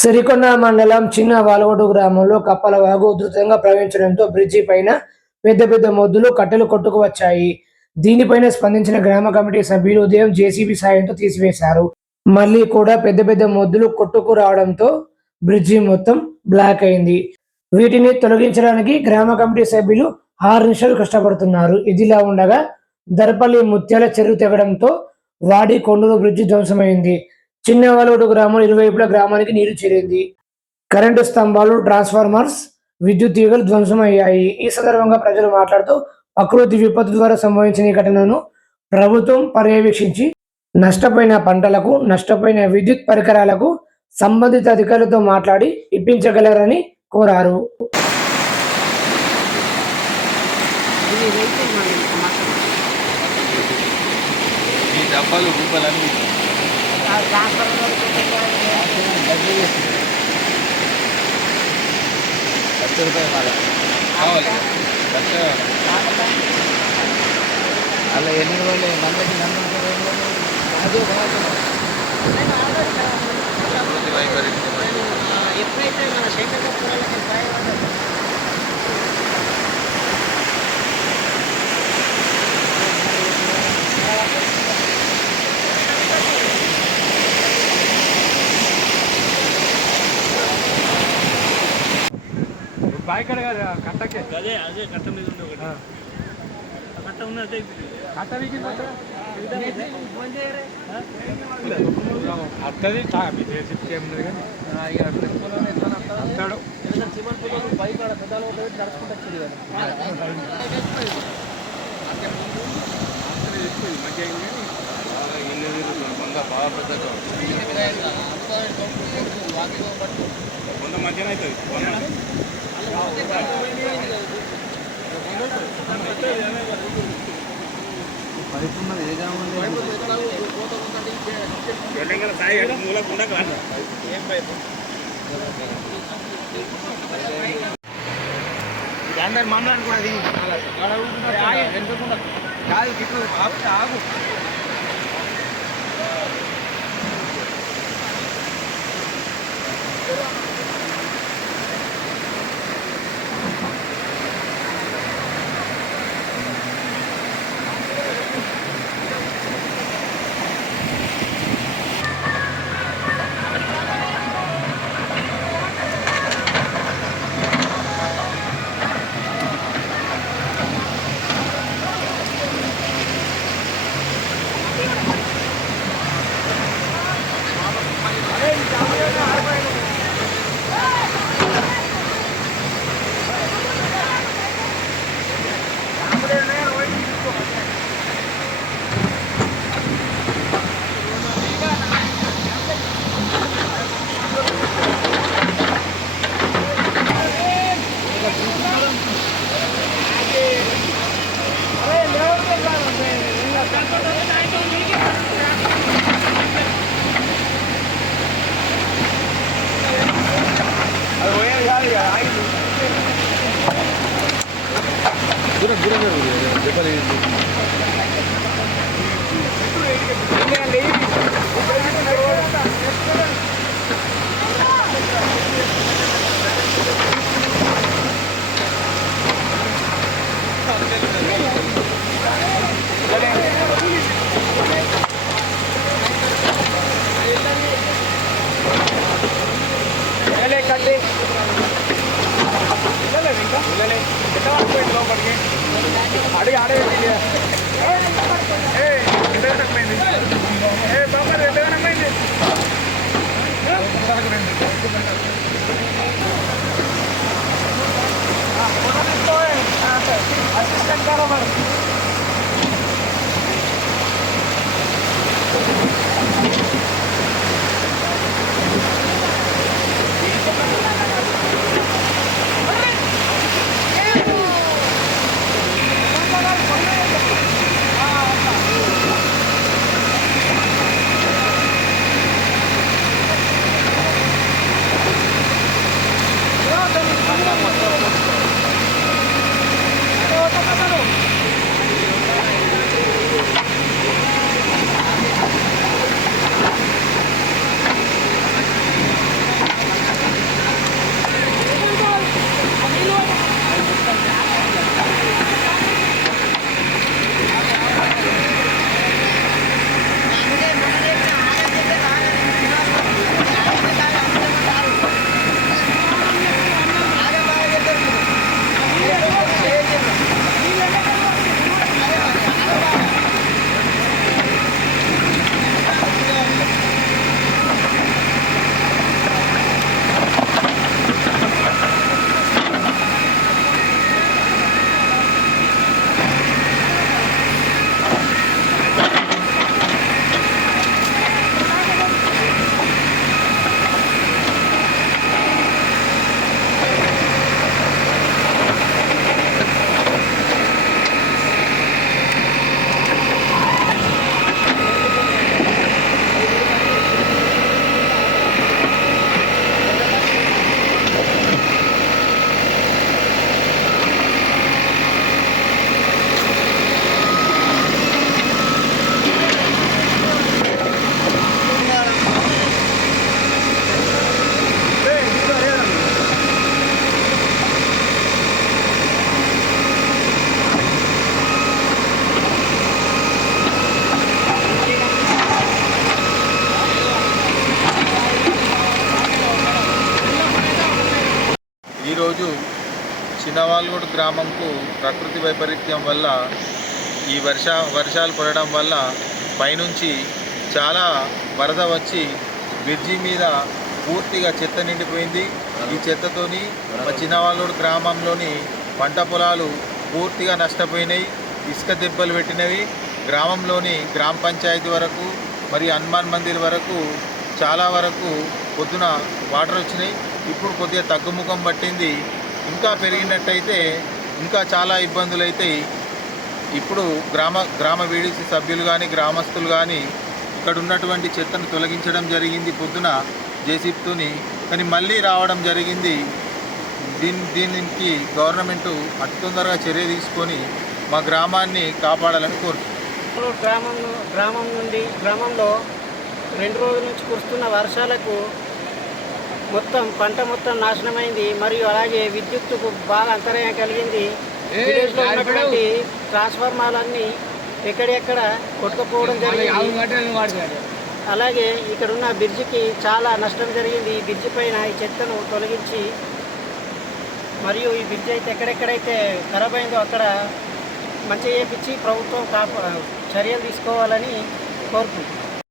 సిరికొండ మండలం చిన్న వాలగొడ్డు గ్రామంలో కప్పల వాగు ఉధృతంగా ప్రవహించడంతో బ్రిడ్జి పైన పెద్ద పెద్ద మొద్దులు కట్టెలు కొట్టుకు వచ్చాయి. దీనిపైన స్పందించిన గ్రామ కమిటీ సభ్యులు ఉదయం జేసీబీ సాయంతో తీసివేశారు. మళ్ళీ కూడా పెద్ద పెద్ద మొద్దులు కొట్టుకు రావడంతో బ్రిడ్జి మొత్తం బ్లాక్ అయింది. వీటిని తొలగించడానికి గ్రామ కమిటీ సభ్యులు 6 నిమిషాలు కష్టపడుతున్నారు. ఇదిలా ఉండగా దర్పల్లి ముత్యాల చెరువు తెగడంతో వాడి కొండూరు బ్రిడ్జి ధ్వంసమైంది. చిన్న వాలగొడ్డు గ్రామం ఇరువైపులా గ్రామానికి నీరు చేరింది. కరెంటు స్తంభాలు, ట్రాన్స్ఫార్మర్స్, విద్యుత్ తీగలు ధ్వంసమయ్యాయి. ఈ సందర్భంగా ప్రజలు మాట్లాడుతూ ప్రకృతి విపత్తు ద్వారా సంభవించిన ఈ ఘటనను ప్రభుత్వం పర్యవేక్షించి నష్టపోయిన పంటలకు, నష్టపోయిన విద్యుత్ పరికరాలకు సంబంధిత అధికారులతో మాట్లాడి ఇప్పించగలరని కోరారు. అలా ఎన్ని రోజులు మందికి ఎప్పుడైతే మన శేఖర్ బాయికడ కాదు కట్టకే అదే అదే కట్ట మీద ఉండే ఒకటి కట్ట ఉన్నట్టే కట్టకి అత్తది చెప్తున్నది కానీ ఇక అత్తాడు బైక్ పెద్దలు నడుచుకుంటూ వచ్చేది కదా బాగా పెద్దగా కొంత మంచిగా అవుతుంది పడుతున్నది ఏ తెలంగాణ సాయి మూలకు ఉండక ఏం పైపు అందరు మమ్మల్ని కూడా దిగి కాదు గిట్లు ఆగు అడిగి ఆడేది బాబా ఎంతగానమైంది అసిస్టెంట్ బరాబర్ చిన్నవాల్గూడు గ్రామంకు ప్రకృతి వైపరీత్యం వల్ల ఈ వర్షాలు పడడం వల్ల పైనుంచి చాలా వరద వచ్చి బ్రిడ్జి మీద పూర్తిగా చెత్త నిండిపోయింది. ఈ చెత్తతోని మా చిన్నవాల్గూడు గ్రామంలోని పంట పొలాలు పూర్తిగా నష్టపోయినాయి. ఇసుక దెబ్బలు పెట్టినవి. గ్రామంలోని గ్రామ పంచాయతీ వరకు మరియు హనుమాన్ మందిర్ వరకు చాలా వరకు పొద్దున వాటర్ వచ్చినాయి. ఇప్పుడు కొద్దిగా తగ్గుముఖం పట్టింది. ఇంకా పెరిగినట్టయితే ఇంకా చాలా ఇబ్బందులు అవుతాయి. ఇప్పుడు గ్రామ వీడిసి సభ్యులు కానీ గ్రామస్తులు కానీ ఇక్కడ ఉన్నటువంటి చెత్తను తొలగించడం జరిగింది పొద్దున జేసీబీతోని. కానీ మళ్ళీ రావడం జరిగింది. దీనికి గవర్నమెంటు అతి తొందరగా చర్య తీసుకొని మా గ్రామాన్ని కాపాడాలని కోరుతున్నాం. గ్రామంలో 2 రోజుల నుంచి కురుస్తున్న వర్షాలకు పంట మొత్తం నాశనమైంది. మరియు అలాగే విద్యుత్తుకు బాగా అంతరాయం కలిగింది. విలేజ్లో ఉన్నటువంటి ట్రాన్స్ఫార్మర్లన్నీ ఎక్కడెక్కడ కొట్టుకుపోవడం జరిగింది. అలాగే ఇక్కడ ఉన్న బ్రిడ్జికి చాలా నష్టం జరిగింది. ఈ బ్రిడ్జి పైన ఈ చెత్తను తొలగించి మరియు ఈ బ్రిడ్జి అయితే ఎక్కడెక్కడైతే ఖరాబ్ అయిందో అక్కడ మంచిగా చేపించి ప్రభుత్వం చర్యలు తీసుకోవాలని కోరుకుంటున్నాం.